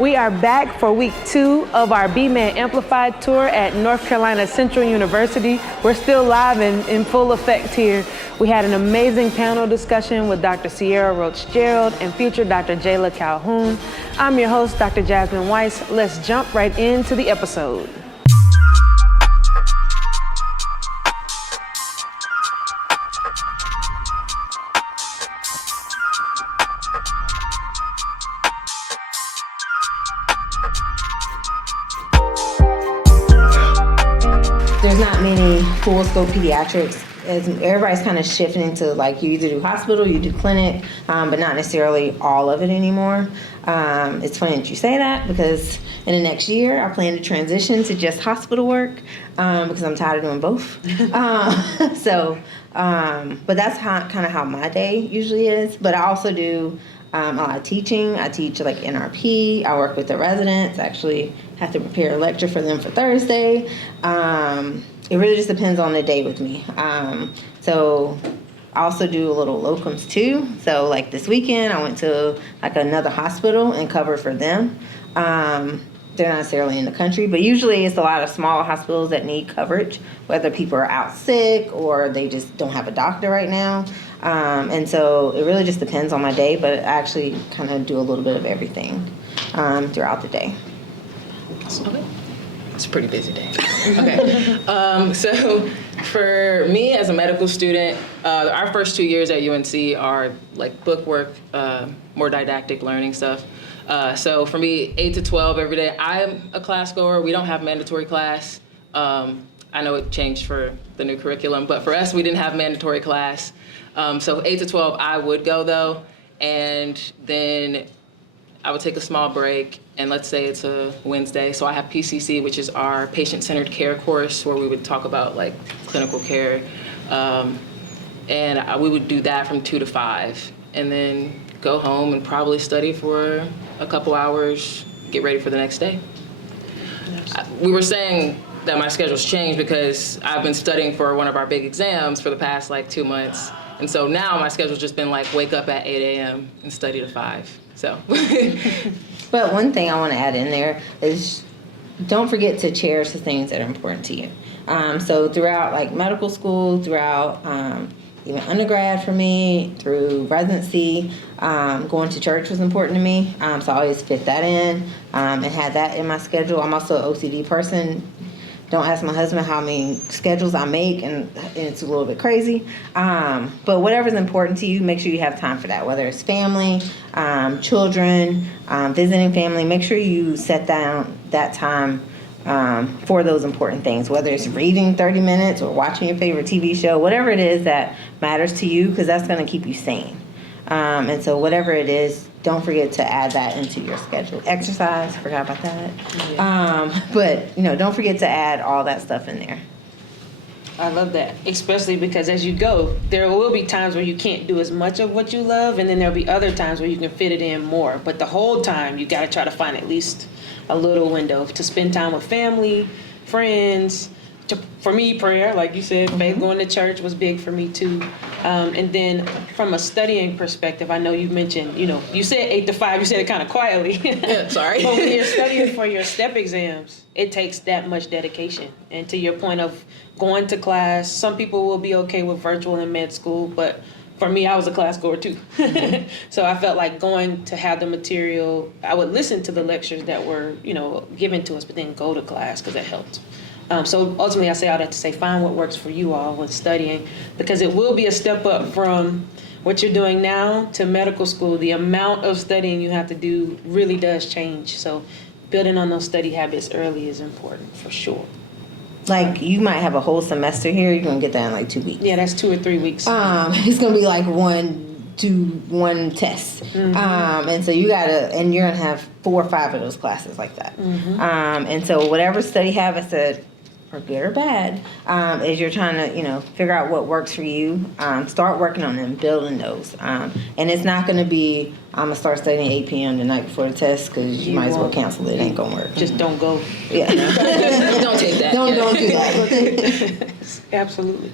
We are back for week 2 of our B-Man Amplified tour at North Carolina Central University. We're still live and in full effect here. We had an amazing panel discussion with Dr. Cierrea Roach-Gerald and featured Dr. Jayla Calhoun. I'm your host, Dr. Jasmine Weiss. Let's jump right into the episode. There's not many full scope pediatrics. Everybody's kind of shifting into like you either do hospital, you do clinic, but not necessarily all of it anymore. It's funny that you say that because in the next year I plan to transition to just hospital work because I'm tired of doing both. But that's kind of how my day usually is. But I also do a lot of teaching. I teach like NRP. I work with the residents. I actually have to prepare a lecture for them for Thursday. It really just depends on the day with me. So I also do a little locums too. So like this weekend, I went to like another hospital and covered for them. They're not necessarily in the country, but usually it's a lot of smaller hospitals that need coverage, whether people are out sick or they just don't have a doctor right now. And so it really just depends on my day, but I actually kind of do a little bit of everything throughout the day. Okay. It's a pretty busy day. Okay. So for me as a medical student, our first 2 years at UNC are like book work, more didactic learning stuff. So for me, 8 to 12 every day. I'm a class goer. We don't have mandatory class. I know it changed for the new curriculum, but for us, we didn't have mandatory class. So 8 to 12, I would go though. And then I would take a small break, and let's say it's a Wednesday. So I have PCC, which is our patient-centered care course, where we would talk about like clinical care. And we would do that from 2 to 5, and then go home and probably study for a couple hours, get ready for the next day. We were saying that my schedule's changed because I've been studying for one of our big exams for the past like 2 months. And so now my schedule's just been like wake up at 8 a.m. and study to 5. So. But one thing I want to add in there is don't forget to cherish the things that are important to you. So throughout like medical school, throughout even undergrad for me, through residency, going to church was important to me. So I always fit that in and had that in my schedule. I'm also an OCD person. Don't ask my husband how many schedules I make, and it's a little bit crazy. But whatever's important to you, make sure you have time for that, whether it's family, children, visiting family. Make sure you set down that time for those important things, whether it's reading 30 minutes or watching your favorite TV show, whatever it is that matters to you, because that's going to keep you sane. And so whatever it is, don't forget to add that into your schedule. Exercise, forgot about that. Yeah. But, don't forget to add all that stuff in there. I love that, especially because as you go, there will be times where you can't do as much of what you love, and then there'll be other times where you can fit it in more. But the whole time, you got to try to find at least a little window to spend time with family, friends. For me, prayer, like you said, going to church was big for me too. And then from a studying perspective, I know you mentioned, you said 8 to 5, you said it kind of quietly. Yeah, sorry. But when you're studying for your step exams, it takes that much dedication. And to your point of going to class, some people will be okay with virtual in med school, but for me, I was a class goer too. So I felt like going to have the material, I would listen to the lectures that were, given to us, but then go to class because that helped. So ultimately, I say all that to say, find what works for you all when studying, because it will be a step up from what you're doing now to medical school. The amount of studying you have to do really does change. So building on those study habits early is important for sure. Like you might have a whole semester here, you're going to get that in like 2 weeks. Yeah, that's 2 or 3 weeks. It's going to be like one test. And so you're going to have 4 or 5 of those classes like that. And so whatever study habits that for good or bad, as you're trying to, figure out what works for you, start working on them, building those. And it's not going to be, I'm going to start studying at 8 p.m. the night before the test because you might as well cancel it. It ain't going to work. Just don't go. Yeah. Don't take that. Don't do that. Absolutely.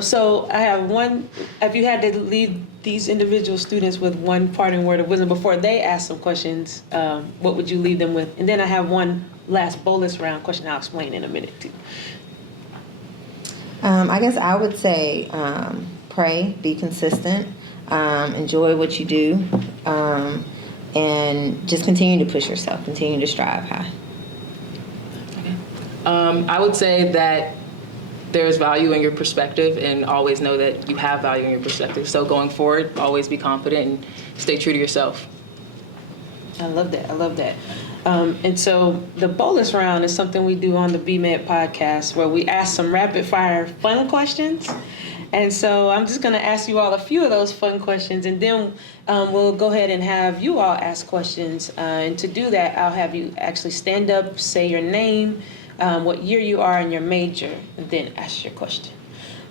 So I have one, if you had to leave these individual students with one parting word of wisdom before they ask some questions, what would you leave them with? And then I have one last Bolus Round question I'll explain in a minute too. I guess I would say pray, be consistent, enjoy what you do, and just continue to push yourself, continue to strive high. I would say that there's value in your perspective, and always know that you have value in your perspective. So going forward, always be confident and stay true to yourself. I love that. I love that. And so the Bolus Round is something we do on the BMed podcast where we ask some rapid fire fun questions. And so I'm just going to ask you all a few of those fun questions, and then we'll go ahead and have you all ask questions. And to do that, I'll have you actually stand up, say your name, what year you are and your major, and then ask your question.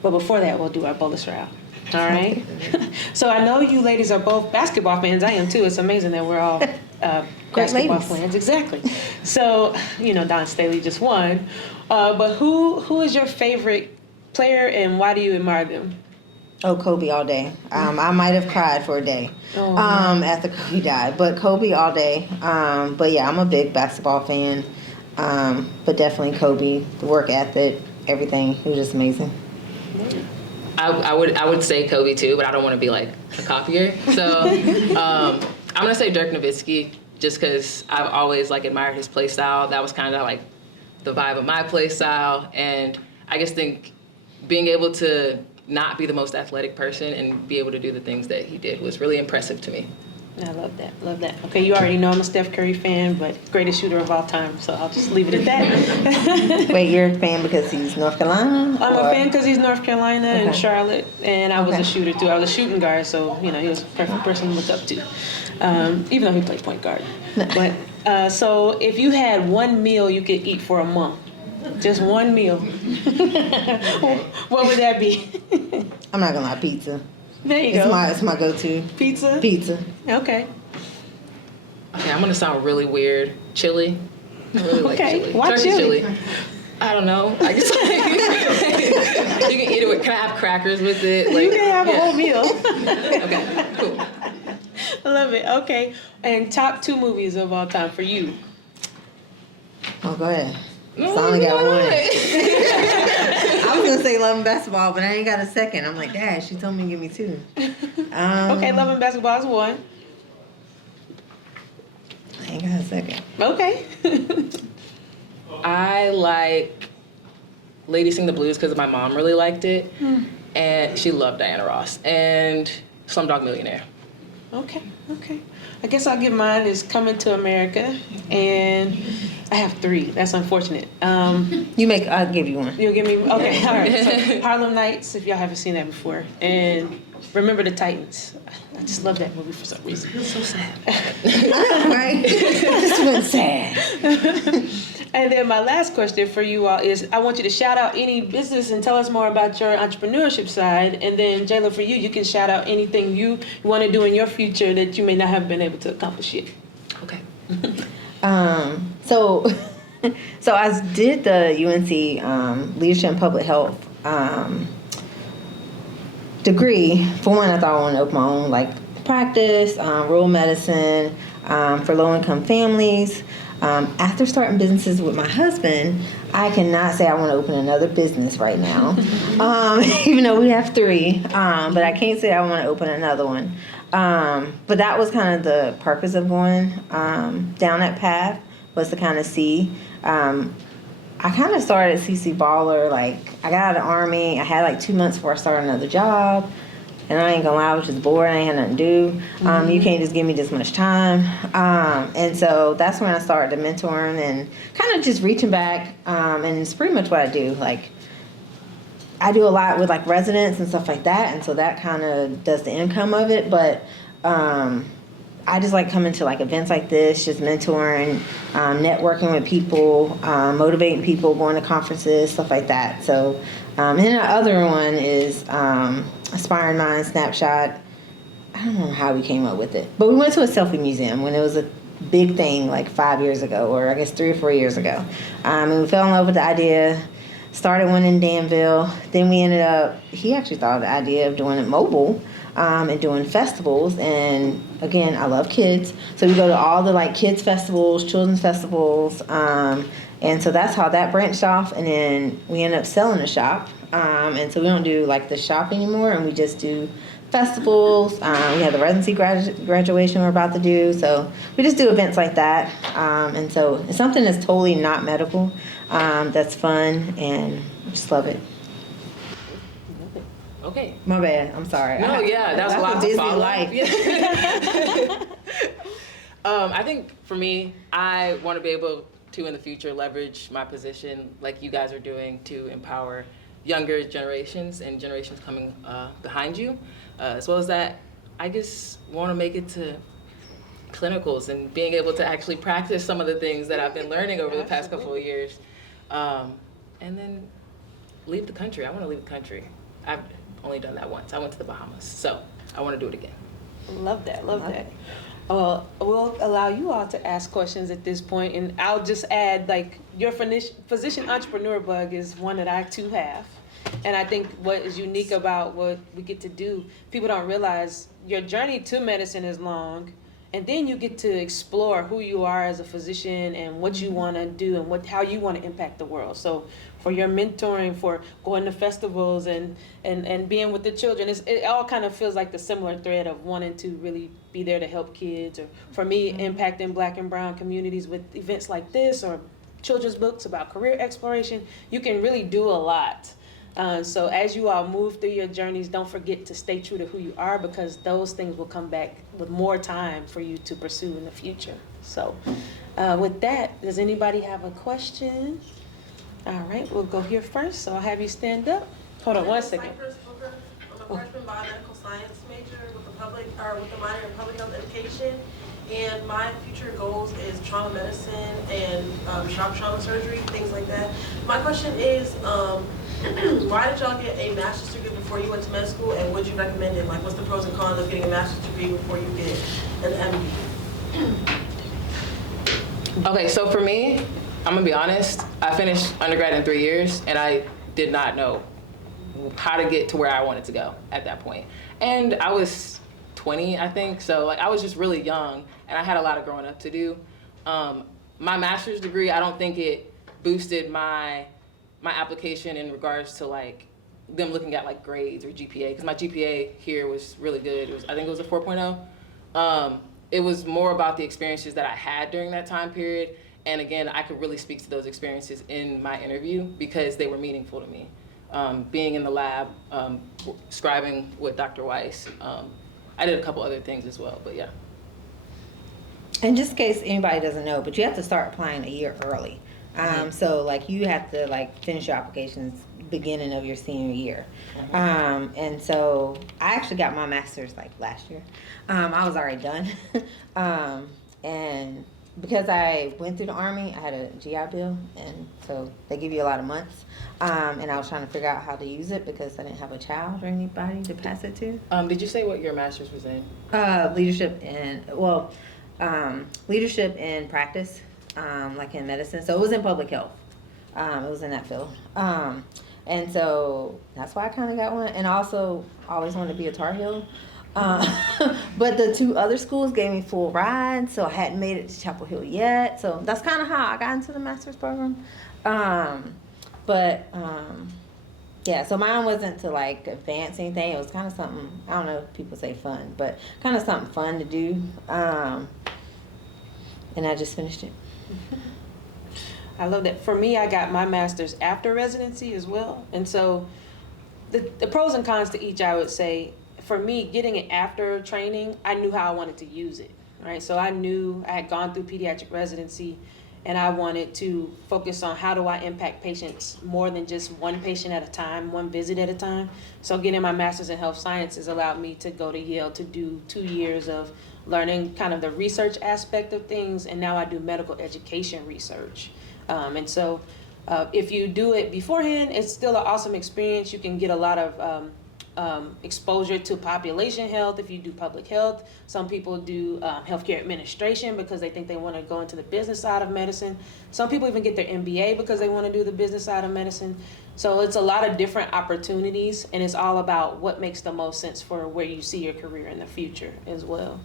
But before that, we'll do our Bolus Round. All right? So I know you ladies are both basketball fans. I am too. It's amazing that we're all basketball fans. Exactly. So, Don Staley just won. But who is your favorite player, and why do you admire them? Oh, Kobe all day. I might have cried for a day after Kobe died, but Kobe all day. But yeah, I'm a big basketball fan. But definitely Kobe, the work ethic, everything. He was just amazing. I would say Kobe too, but I don't want to be like a copier. So I'm gonna say Dirk Nowitzki, just because I've always admired his play style. That was kind of like the vibe of my play style, and I just think being able to not be the most athletic person and be able to do the things that he did was really impressive to me. I love that. Love that. Okay, you already know I'm a Steph Curry fan, but greatest shooter of all time, so I'll just leave it at that. Wait, you're a fan because he's North Carolina? I'm a fan because he's North Carolina and Okay. Charlotte, and I was a shooter too. I was a shooting guard, so he was a perfect person to look up to, even though he played point guard. But so if you had one meal you could eat for a month, just one meal, what would that be? I'm not gonna lie, pizza. There you go. It's my go-to. Pizza? Pizza. Okay. Okay, I'm gonna sound really weird. Chili. I really like Okay, chili. why Turkey chili? I don't know. I guess you can eat it with. Can I have crackers with it? You can have a whole meal. Okay, cool. I love it. Okay. And top 2 movies of all time for you? Oh, go ahead. No, So I only got no, one. no. I was gonna say Love and Basketball, but I ain't got a second. I'm like, Dad, she told me to give me 2. Okay, Love and Basketball is 1. I ain't got a second. Okay. I like Lady Sing the Blues because my mom really liked it, and she loved Diana Ross, and Slumdog Millionaire. Okay. I guess I'll give mine is Coming to America, and I have 3. That's unfortunate. I'll give you one. You'll give me, okay, all right. So Harlem Nights, if y'all haven't seen that before, and Remember the Titans. I just love that movie for some reason. It's so sad. Right? This one's sad. And then my last question for you all is, I want you to shout out any business and tell us more about your entrepreneurship side. And then, Jayla, for you, you can shout out anything you want to do in your future that you may not have been able to accomplish yet. Okay. So I did the UNC Leadership and Public Health degree. For one, I thought I wanted to open my own practice, rural medicine for low-income families. After starting businesses with my husband, I cannot say I want to open another business right now, even though we have 3. But I can't say I want to open another one. But that was kind of the purpose of going down that path, was to kind of see. I kind of started at CC Baller, I got out of the Army. I had 2 months before I started another job. And I ain't gonna lie, I was just bored. I ain't had nothing to do. You can't just give me this much time. And so that's when I started mentoring and kind of just reaching back. And it's pretty much what I do. I do a lot with residents and stuff like that. And so that kind of does the income of it. But I just like coming to like events like this, just mentoring, networking with people, motivating people, going to conferences, stuff like that. So, and then the other one is Aspiring Mind Snapshot. I don't know how we came up with it, but we went to a selfie museum when it was a big thing like 5 years ago, or I guess 3 or 4 years ago. And we fell in love with the idea, started one in Danville. Then we ended up, he actually thought of the idea of doing it mobile and doing festivals. And again, I love kids. So we go to all the like kids festivals, children's festivals. And so that's how that branched off. And then we ended up selling the shop. And so we don't do like the shop anymore, and we just do festivals. We have the residency graduation we're about to do. So we just do events like that. And so it's something that's totally not medical, that's fun, and I just love it. Okay. My bad. I'm sorry. No, yeah, that's a lot to busy follow. life. Yeah. I think for me, I want to be able to, in the future, leverage my position like you guys are doing to empower younger generations and generations coming behind you. As well as that, I just want to make it to clinicals and being able to actually practice some of the things that I've been learning over the past couple of years. And then leave the country. I want to leave the country. I've only done that once. I went to the Bahamas, so I want to do it again. Love that. We'll allow you all to ask questions at this point, and I'll just add, like, your physician entrepreneur bug is one that I too have. And I think what is unique about what we get to do, people don't realize your journey to medicine is long, and then you get to explore who you are as a physician and what you want to do and how you want to impact the world. So for your mentoring, for going to festivals and being with the children, it all kind of feels like the similar thread of wanting to really be there to help kids, or for me, impacting Black and brown communities with events like this or children's books about career exploration. You can really do a lot. So as you all move through your journeys, don't forget to stay true to who you are, because those things will come back with more time for you to pursue in the future. So with that, does anybody have a question? All right, we'll go here first. So I'll have you stand up. Hold on 1 second. I'm a freshman biomedical science major with a minor in public health education. And my future goals is trauma medicine and shock trauma surgery, things like that. My question is, why did y'all get a master's degree before you went to med school, and would you recommend it? Like, what's the pros and cons of getting a master's degree before you get an MD? Okay, so for me, I'm gonna be honest, I finished undergrad in 3 years, and I did not know how to get to where I wanted to go at that point. And I was 20, I think, so like I was just really young, and I had a lot of growing up to do. My master's degree, I don't think it boosted my application in regards to like them looking at like grades or GPA, because my GPA here was really good. I think it was a 4.0. It was more about the experiences that I had during that time period. And again, I could really speak to those experiences in my interview because they were meaningful to me. Being in the lab, scribing with Dr. Weiss. I did a couple other things as well, but yeah. And just in case anybody doesn't know, but you have to start applying a year early. So like you have to like finish your applications beginning of your senior year. And so I actually got my master's like last year. I was already done. And because I went through the Army, I had a GI Bill, and so they give you a lot of months. And I was trying to figure out how to use it because I didn't have a child or anybody to pass it to. Did you say what your master's was in? Leadership and practice, like in medicine. So it was in public health. It was in that field. And so that's why I kind of got one. And also, I always wanted to be a Tar Heel. But the two other schools gave me full rides, so I hadn't made it to Chapel Hill yet. So that's kind of how I got into the master's program. Yeah, so mine wasn't to like advance anything. It was kind of something, I don't know if people say fun, but kind of something fun to do. And I just finished it. I love that. For me, I got my master's after residency as well. And so the pros and cons to each, I would say, for me, getting it after training, I knew how I wanted to use it, right? So I knew I had gone through pediatric residency, and I wanted to focus on how do I impact patients more than just one patient at a time, one visit at a time. So getting my master's in health sciences allowed me to go to Yale to do 2 years of learning kind of the research aspect of things, and now I do medical education research. And so if you do it beforehand, it's still an awesome experience. You can get a lot of exposure to population health if you do public health. Some people do healthcare administration because they think they want to go into the business side of medicine. Some people even get their MBA because they want to do the business side of medicine. So it's a lot of different opportunities, and it's all about what makes the most sense for where you see your career in the future as well.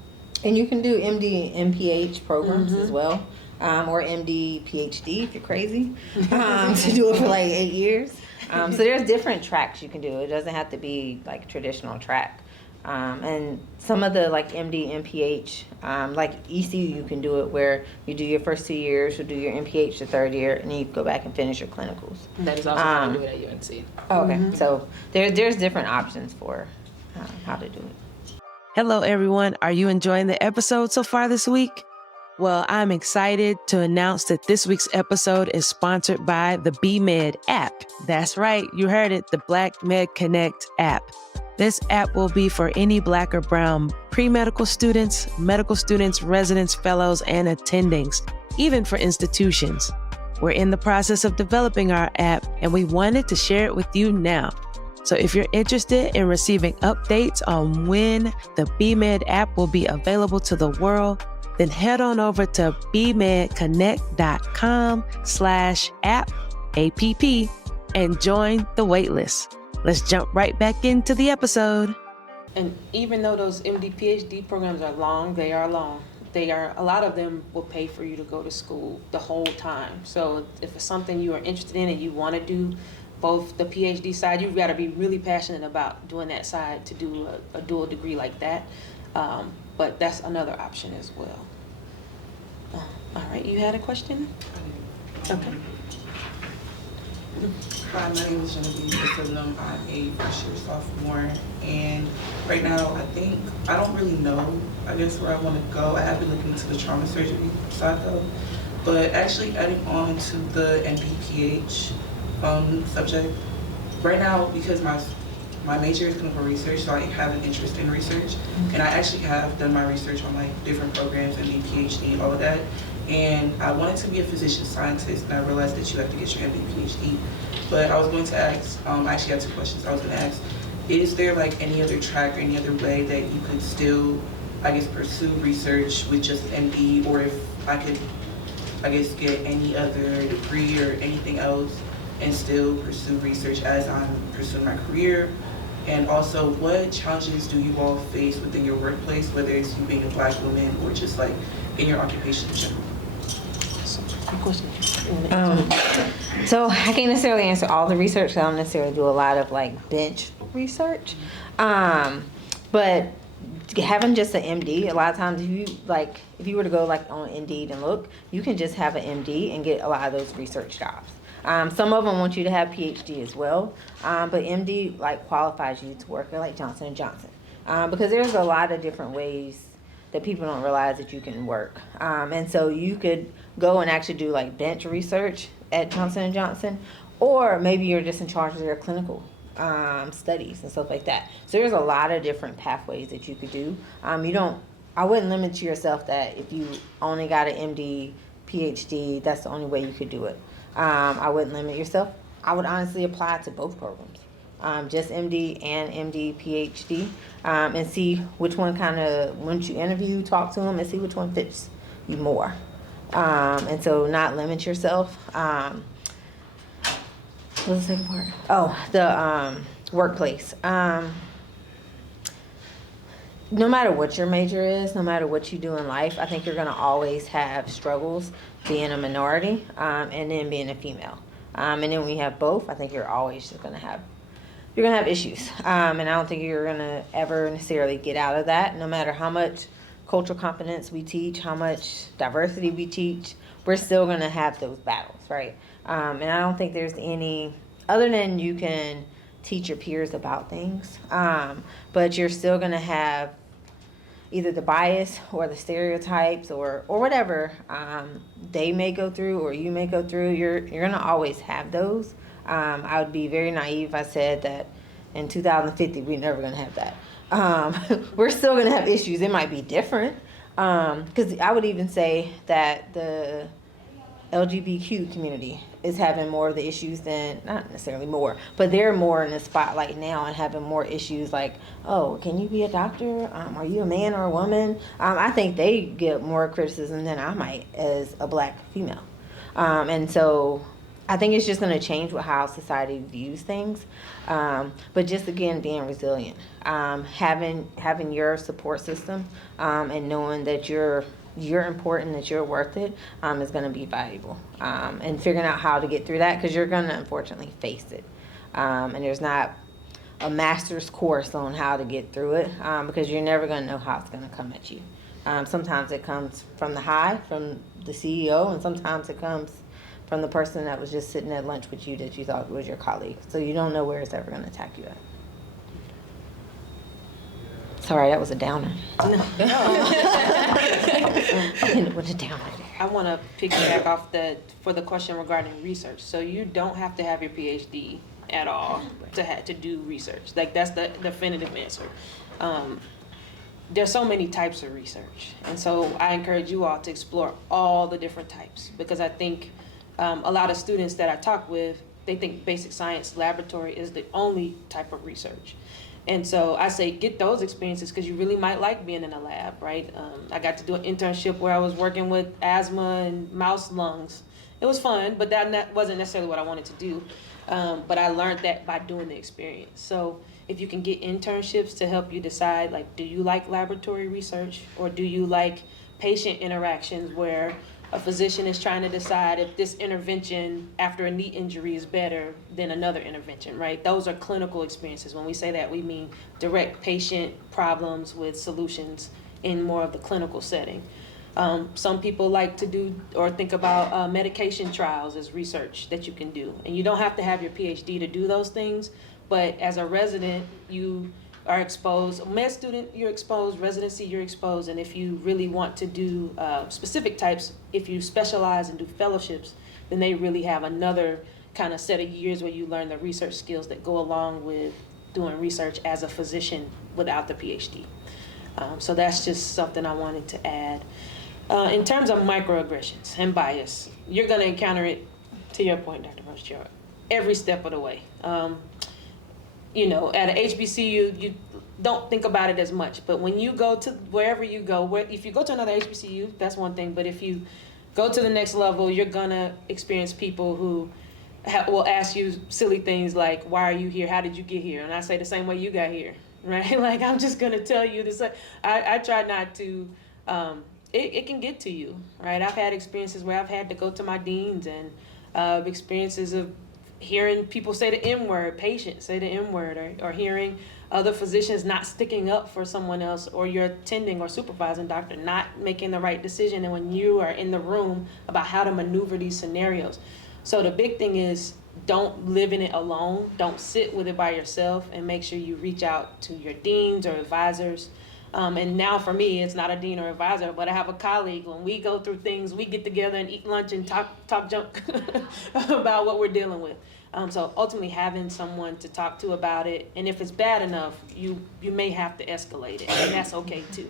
And you can do MD and MPH programs as well, or MD PhD if you're crazy, to do it for like 8 years. So there's different tracks you can do. It doesn't have to be like a traditional track. And some of the like MD, MPH, like ECU, you can do it where you do your first 2 years, you do your MPH the third year, and then you go back and finish your clinicals. That is also how to do it at UNC. Okay, so there's different options for how to do it. Hello, everyone. Are you enjoying the episode so far this week? Well, I'm excited to announce that this week's episode is sponsored by the BMed app. That's right. You heard it. The Black Med Connect app. This app will be for any Black or Brown pre-medical students, medical students, residents, fellows, and attendings, even for institutions. We're in the process of developing our app, and we wanted to share it with you now. So if you're interested in receiving updates on when the BMed app will be available to the world, then head on over to bmedconnect.com/app, APP, and join the waitlist. Let's jump right back into the episode. And even though those MD, PhD programs are long, they are long. A lot of them will pay for you to go to school the whole time. So if it's something you are interested in and you want to do both the PhD side, you've got to be really passionate about doing that side to do a dual degree like that. But that's another option as well. All right, you had a question? Okay. Hi, my name is Genevieve. I'm a first-year sophomore, and right now I don't really know, I guess, where I want to go. I have been looking into the trauma surgery side though, but actually adding on to the NPPH subject right now, because my major is clinical research, so I have an interest in research, and I actually have done my research on like different programs, MD, PhD, all of that. And I wanted to be a physician scientist, and I realized that you have to get your MD, PhD. But I was going to ask, I actually had 2 questions. I was going to ask, is there like any other track or any other way that you could still, I guess, pursue research with just MD, or if I could, I guess, get any other degree or anything else and still pursue research as I'm pursuing my career? And also, what challenges do you all face within your workplace, whether it's you being a Black woman or just like in your occupation in general? Good question. So I can't necessarily answer all the research. I don't necessarily do a lot of like bench research. But having just an MD, a lot of times if you were to go like on Indeed and look, you can just have an MD and get a lot of those research jobs. Some of them want you to have PhD as well, but MD like qualifies you to work at like Johnson & Johnson, because there's a lot of different ways that people don't realize that you can work. And so you could go and actually do like bench research at Johnson & Johnson, or maybe you're just in charge of their clinical studies and stuff like that. So there's a lot of different pathways that you could do. I wouldn't limit yourself that if you only got an MD, PhD, that's the only way you could do it. I wouldn't limit yourself. I would honestly apply to both programs, just MD and MD, PhD, and see which one kind of, once you interview, talk to them and see which one fits you more. And so not limit yourself. What's the second part? Oh, the workplace. No matter what your major is, no matter what you do in life, I think you're going to always have struggles being a minority, and then being a female. And then when you have both, I think you're always just going to have issues. And I don't think you're going to ever necessarily get out of that, no matter how much cultural competence we teach, how much diversity we teach, we're still going to have those battles, right? And I don't think there's any, other than you can teach your peers about things, but you're still going to have either the bias or the stereotypes or whatever they may go through or you may go through. You're going to always have those. I would be very naive if I said that in 2050 we're never going to have that. We're still going to have issues. It might be different, Because I would even say that the LGBTQ community is having more of the issues than, not necessarily more, but they're more in the spotlight now and having more issues like, oh, can you be a doctor? Are you a man or a woman? I think they get more criticism than I might as a black female. And so I think it's just going to change with how society views things. But just again, being resilient, having your support system, and knowing that you're important, that you're worth it, is going to be valuable. And figuring out how to get through that, because you're going to unfortunately face it. And there's not a master's course on how to get through it, because you're never going to know how it's going to come at you. Sometimes it comes from the high, from the CEO, and sometimes it comes from the person that was just sitting at lunch with you that you thought was your colleague. So you don't know where it's ever going to attack you at. Sorry, that was a downer. It was a downer. I want to piggyback off that for the question regarding research. So you don't have to have your PhD at all to do research. Like, that's the definitive answer. There's so many types of research, and so I encourage you all to explore all the different types, because I think a lot of students that I talk with, they think basic science laboratory is the only type of research. And so I say get those experiences, because you really might like being in a lab, right? I got to do an internship where I was working with asthma and mouse lungs. It was fun, but that wasn't necessarily what I wanted to do. But I learned that by doing the experience. So if you can get internships to help you decide, like, do you like laboratory research, or do you like patient interactions where a physician is trying to decide if this intervention after a knee injury is better than another intervention, right? Those are clinical experiences. When we say that, we mean direct patient problems with solutions in more of the clinical setting. Some people like to do or think about medication trials as research that you can do. And you don't have to have your PhD to do those things, but as a resident, you are exposed. Med student, you're exposed. Residency, you're exposed. And if you really want to do specific types, if you specialize and do fellowships, then they really have another kind of set of years where you learn the research skills that go along with doing research as a physician without the PhD. So that's just something I wanted to add. In terms of microaggressions and bias, you're going to encounter it, to your point, Dr. Roach-Gerald, every step of the way. You know, at an HBCU, you don't think about it as much. But when you go to wherever you go, if you go to another HBCU, that's one thing. But if you go to the next level, you're going to experience people who will ask you silly things like, why are you here? How did you get here? And I say the same way you got here, right? Like, I'm just going to tell you this. I try not to, it can get to you, right? I've had experiences where I've had to go to my deans, and experiences of hearing people say the M-word, patients say the M-word, or hearing other physicians not sticking up for someone else, or your attending or supervising doctor not making the right decision, and when you are in the room about how to maneuver these scenarios. So the big thing is, don't live in it alone. Don't sit with it by yourself, and make sure you reach out to your deans or advisors. And now for me, it's not a dean or advisor, but I have a colleague. When we go through things, we get together and eat lunch and talk junk about what we're dealing with. So ultimately having someone to talk to about it, and if it's bad enough, you may have to escalate it, and that's okay too.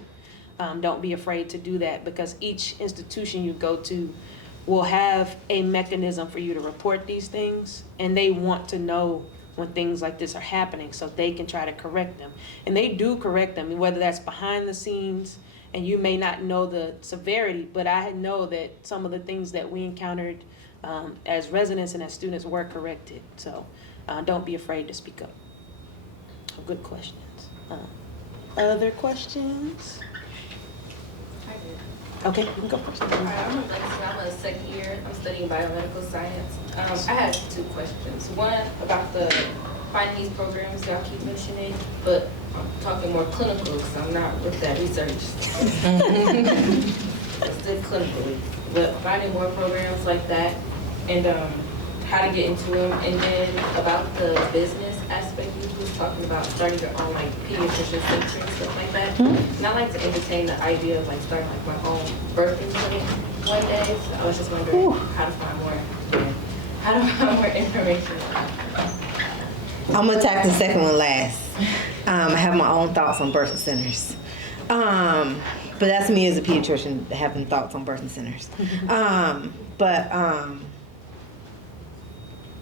Don't be afraid to do that, because each institution you go to will have a mechanism for you to report these things, and they want to know when things like this are happening so they can try to correct them. And they do correct them, whether that's behind the scenes, and you may not know the severity, but I know that some of the things that we encountered as residents and as students were corrected. So don't be afraid to speak up. Good questions. Other questions? Okay, you can go first. I'm a second year. I'm studying biomedical science. I had two questions. One about the finding these programs y'all keep mentioning, but I'm talking more clinical because I'm not with that research. Still clinically, but finding more programs like that, and how to get into them, and then about the business aspect. You was talking about starting your own like pediatrician center and stuff like that. And I like to entertain the idea of like starting like my own birthing clinic one day. So I was just wondering how to find more information. I'm gonna attack the second one last. I have my own thoughts on birth centers. But that's me as a pediatrician having thoughts on birthing centers.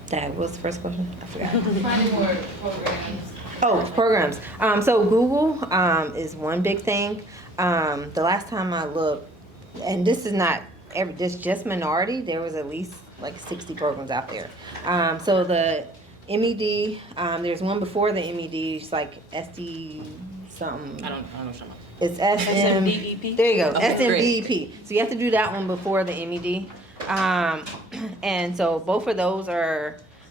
That was the first question? I forgot. Finding more programs. Oh, programs. So Google is one big thing. The last time I looked, and this is not this just minority, there was at least like 60 programs out there. So the MED, there's one before the MED, it's like SD something. I don't know what you're talking about. It's SMDEP? There you go, Okay, SMDEP. So you have to do that one before the MED. And so both of those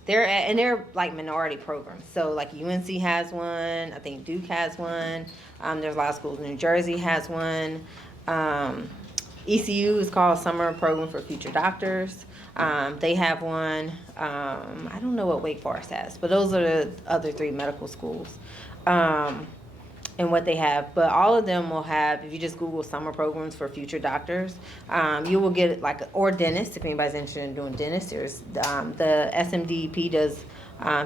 they're like minority programs. So like UNC has one, I think Duke has one. There's a lot of schools. New Jersey has one. ECU is called Summer Program for Future Doctors. They have one. I don't know what Wake Forest has, but those are the other 3 medical schools. And what they have, but all of them will have, if you just Google summer programs for future doctors, you will get like, or dentists, if anybody's interested in doing dentists. There's the SMDEP does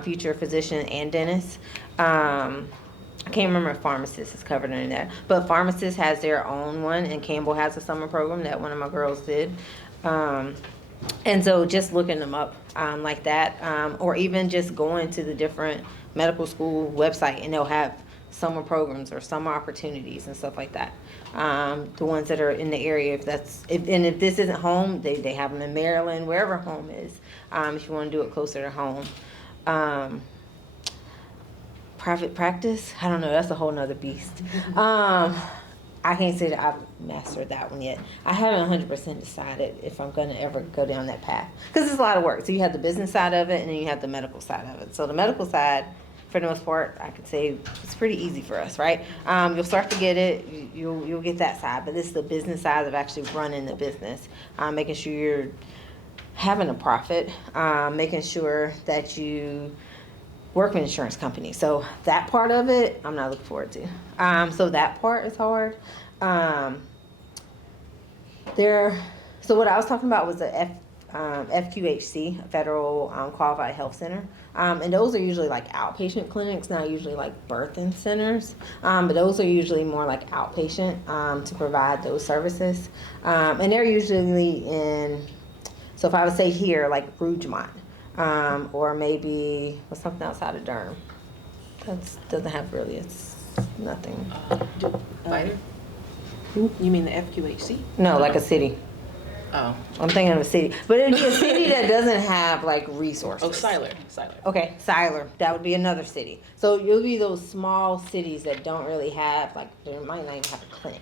future physician and dentist. I can't remember if pharmacist is covered in that, but pharmacist has their own one, and Campbell has a summer program that one of my girls did. And so just looking them up like that, or even just going to the different medical school website, and they'll have summer programs or summer opportunities and stuff like that. The ones that are in the area, if this isn't home, they have them in Maryland, wherever home is, if you want to do it closer to home. Private practice, I don't know, that's a whole nother beast. I can't say that I've mastered that one yet. I haven't 100% decided if I'm going to ever go down that path, because it's a lot of work. So you have the business side of it, and then you have the medical side of it. So the medical side, for the most part, I could say it's pretty easy for us, right? You'll start to get it, you'll get that side, but this is the business side of actually running the business, making sure you're having a profit, making sure that you work with insurance companies. So that part of it, I'm not looking forward to. So that part is hard. So what I was talking about was the FQHC, Federal Qualified Health Center. And those are usually like outpatient clinics, not usually like birthing centers. But those are usually more like outpatient to provide those services. And they're usually so if I would say here, like Rougemont, or maybe something outside of Durham. That doesn't have really, it's nothing. Fighter? You mean the FQHC? No, like a city. Oh. I'm thinking of a city, but it'd be a city that doesn't have like resources. Oh, Siler. Okay, Siler. That would be another city. So you'll be those small cities that don't really have, like, they might not even have a clinic.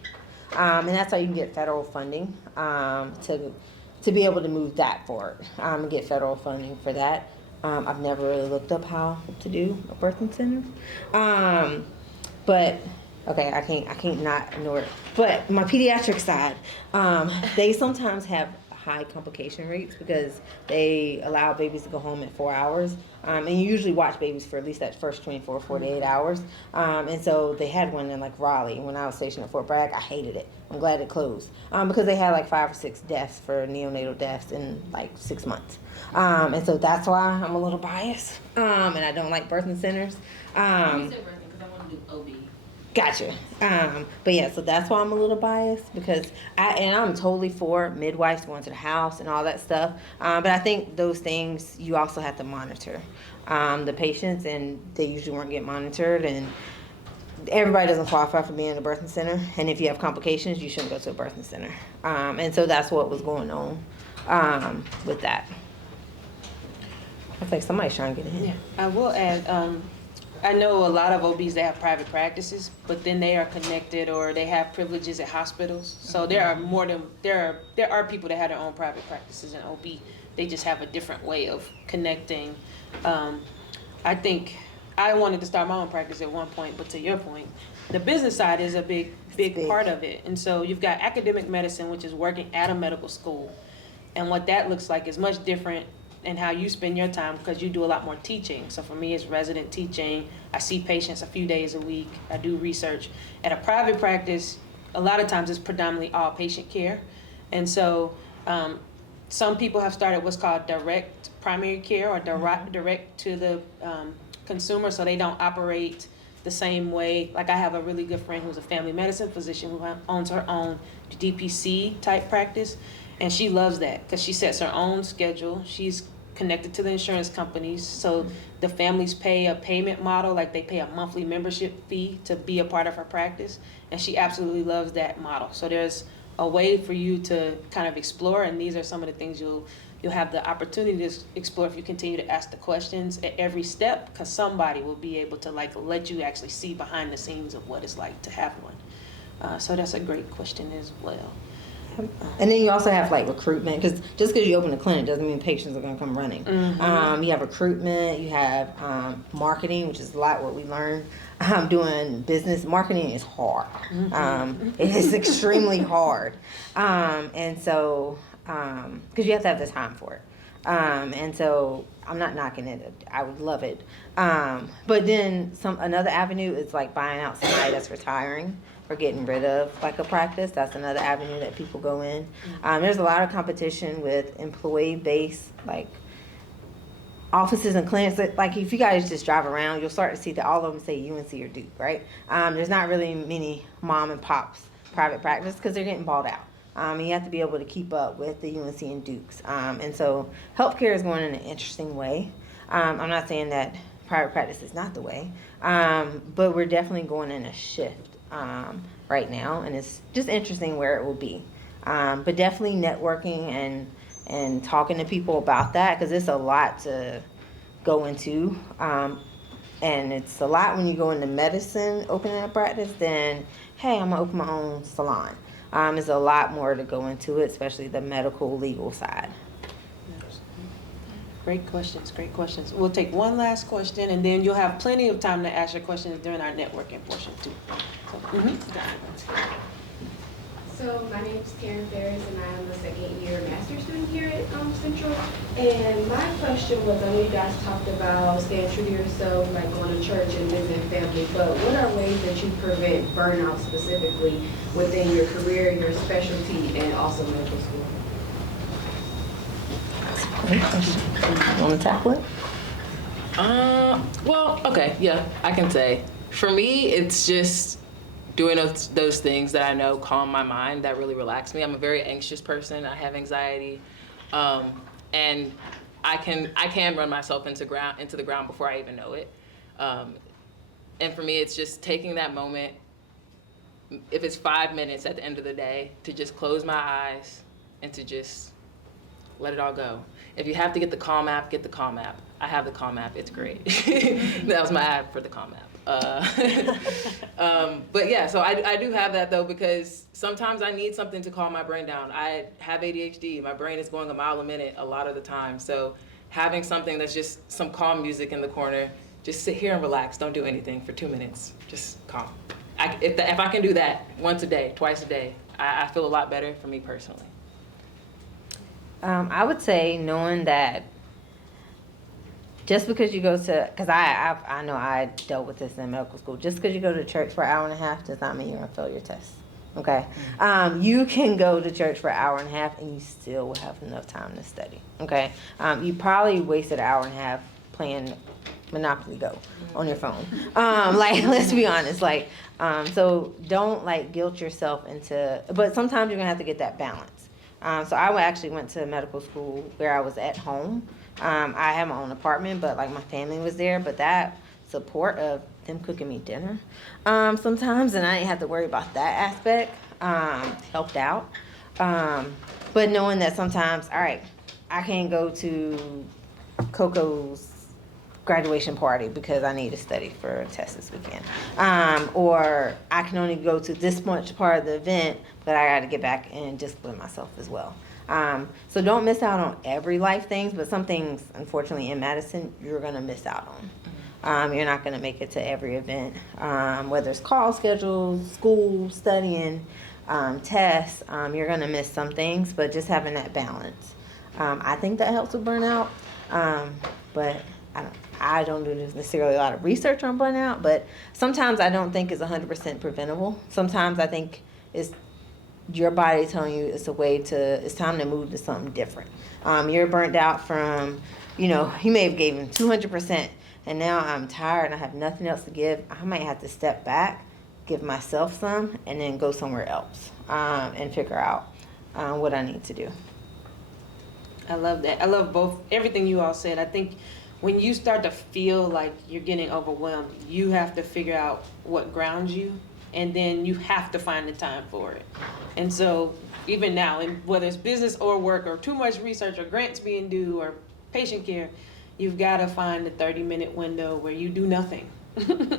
And that's how you can get federal funding to be able to move that forward and get federal funding for that. I've never really looked up how to do a birthing center. But okay, I can't not ignore it. But my pediatric side, they sometimes have high complication rates because they allow babies to go home at 4 hours. And you usually watch babies for at least that first 24, 48 hours. And so they had one in like Raleigh. When I was stationed at Fort Bragg, I hated it. I'm glad it closed because they had like 5 or 6 deaths for neonatal deaths in like 6 months. And so that's why I'm a little biased. And I don't like birthing centers. You said birthing because I want to do OB. Gotcha. But yeah, so that's why I'm a little biased because I'm totally for midwives going to the house and all that stuff. But I think those things you also have to monitor the patients, and they usually weren't getting monitored, and everybody doesn't qualify for being in a birthing center. And if you have complications, you shouldn't go to a birthing center. And so that's what was going on with that. I think somebody's trying to get in. Yeah, I will add, I know a lot of OBs that have private practices, but then they are connected or they have privileges at hospitals. So there are people that have their own private practices in OB. They just have a different way of connecting. I think I wanted to start my own practice at one point, but to your point, the business side is a big part of it. And so you've got academic medicine, which is working at a medical school. And what that looks like is much different and how you spend your time because you do a lot more teaching. So for me, it's resident teaching. I see patients a few days a week. I do research. At a private practice, a lot of times it's predominantly all patient care. And so some people have started what's called direct primary care or direct to the consumer, so they don't operate the same way. Like I have a really good friend who's a family medicine physician who owns her own DPC type practice, and she loves that because she sets her own schedule. She's connected to the insurance companies, so the families pay a payment model, like they pay a monthly membership fee to be a part of her practice, and she absolutely loves that model. So there's a way for you to kind of explore, and these are some of the things you'll have the opportunity to explore if you continue to ask the questions at every step, because somebody will be able to like let you actually see behind the scenes of what it's like to have one. So that's a great question as well. And then you also have like recruitment, because just because you open a clinic doesn't mean patients are going to come running. You have recruitment, you have marketing, which is a lot what we learn. Doing business marketing is hard. It is extremely hard, and so because you have to have the time for it. And so I'm not knocking it. I would love it. But then another avenue is like buying out somebody that's retiring or getting rid of like a practice. That's another avenue that people go in. There's a lot of competition with employee-based like offices and clinics. Like if you guys just drive around, you'll start to see that all of them say UNC or Duke, right? There's not really many mom and pops private practice because they're getting bought out. And you have to be able to keep up with the UNC and Dukes. And so healthcare is going in an interesting way. I'm not saying that private practice is not the way, but we're definitely going in a shift right now, and it's just interesting where it will be. But definitely networking and talking to people about that, because it's a lot to go into. And it's a lot when you go into medicine, opening a practice, then, hey, I'm going to open my own salon. There's a lot more to go into it, especially the medical legal side. Great questions, great questions. We'll take one last question, and then you'll have plenty of time to ask your questions during our networking portion too. So my name is Karen Ferris, and I am a second-year master's student here at Central. And my question was, I know you guys talked about staying true to yourself, like going to church and visiting family, but what are ways that you prevent burnout specifically within your career, your specialty, and also medical school? Great question. You want to tackle it? Well, okay, yeah, I can say. For me, it's just doing those things that I know calm my mind, that really relax me. I'm a very anxious person. I have anxiety, and I can run myself into the ground before I even know it. And for me, it's just taking that moment, if it's 5 minutes at the end of the day, to just close my eyes and to just let it all go. If you have to get the Calm app, get the Calm app. I have the Calm app. It's great. That was my app for the Calm app. But yeah, so I do have that though, because sometimes I need something to calm my brain down. I have ADHD. My brain is going a mile a minute a lot of the time. So having something that's just some calm music in the corner, just sit here and relax. Don't do anything for 2 minutes. Just calm. If I can do that once a day, twice a day, I feel a lot better for me personally. I would say knowing that just because you go to, because I know I dealt with this in medical school, just because you go to church for an hour and a half does not mean you're going to fail your test. Okay? You can go to church for an hour and a half and you still will have enough time to study. Okay? You probably wasted an hour and a half playing Monopoly Go on your phone. Like, let's be honest. Like, so don't like guilt yourself into, but sometimes you're going to have to get that balance. So I actually went to medical school where I was at home. I had my own apartment, but like my family was there. But that support of them cooking me dinner sometimes, and I didn't have to worry about that aspect, helped out. But knowing that sometimes, all right, I can't go to Coco's graduation party because I need to study for a test this weekend. Or I can only go to this much part of the event, but I got to get back and discipline myself as well. So don't miss out on every life things, but some things, unfortunately, in medicine, you're going to miss out on. You're not going to make it to every event, whether it's call schedules, school, studying, tests. You're going to miss some things, but just having that balance. I think that helps with burnout, but I don't do necessarily a lot of research on burnout, but sometimes I don't think it's 100% preventable. Sometimes I think it's your body telling you it's time to move to something different. You're burnt out from, you may have given 200% and now I'm tired and I have nothing else to give, I might have to step back, give myself some, and then go somewhere else and figure out what I need to do. I love that. I love everything you all said. I think when you start to feel like you're getting overwhelmed, you have to figure out what grounds you, and then you have to find the time for it. And so even now, whether it's business or work or too much research or grants being due or patient care, you've got to find the 30-minute window where you do nothing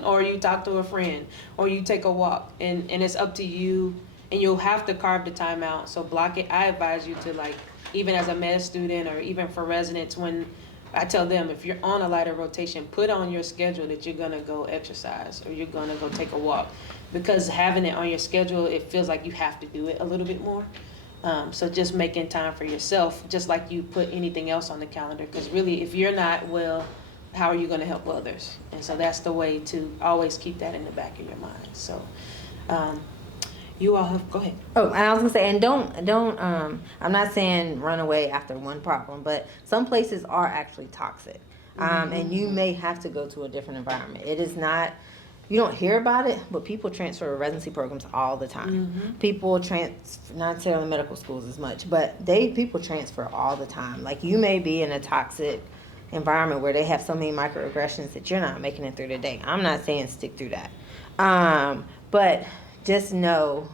or you talk to a friend or you take a walk, and it's up to you, and you'll have to carve the time out. So block it. I advise you to, like, even as a med student or even for residents, when I tell them, if you're on a lighter rotation, put on your schedule that you're gonna go exercise or you're gonna go take a walk, because having it on your schedule, it feels like you have to do it a little bit more. So just making time for yourself, just like you put anything else on the calendar, because really, if you're not well, how are you gonna help others? And so that's the way to always keep that in the back of your mind. So you all have, go ahead. Oh, and I was gonna say, and don't. I'm not saying run away after one problem, but some places are actually toxic, and you may have to go to a different environment. It is not. You don't hear about it, but people transfer to residency programs all the time. People not necessarily medical schools as much, but people transfer all the time. Like, you may be in a toxic environment where they have so many microaggressions that you're not making it through the day. I'm not saying stick through that, but just know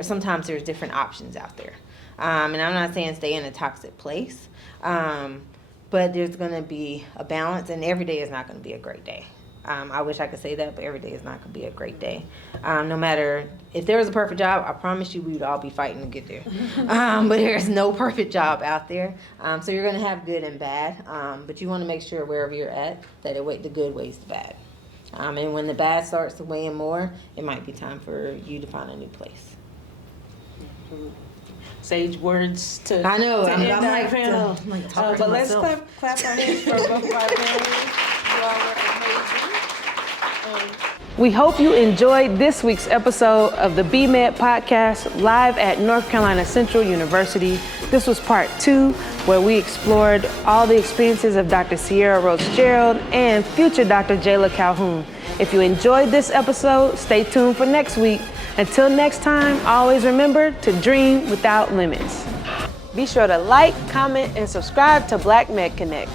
sometimes there's different options out there. And I'm not saying stay in a toxic place, but there's going to be a balance, and every day is not going to be a great day. I wish I could say that, but every day is not going to be a great day. No matter if there was a perfect job, I promise you we would all be fighting to get there. But there's no perfect job out there. So you're going to have good and bad. But you want to make sure wherever you're at that the good weighs the bad. And when the bad starts to weigh in more, it might be time for you to find a new place. Sage words to. I know. To I'm end our like, panel. But let's clap our hands for both of our panelists. You all were amazing. We hope you enjoyed this week's episode of the BMed podcast live at North Carolina Central University. This was part 2, where we explored all the experiences of Dr. Cierrea Roach-Gerald and future Dr. Jayla Calhoun. If you enjoyed this episode, stay tuned for next week. Until next time, always remember to dream without limits. Be sure to like, comment, and subscribe to Black Med Connect.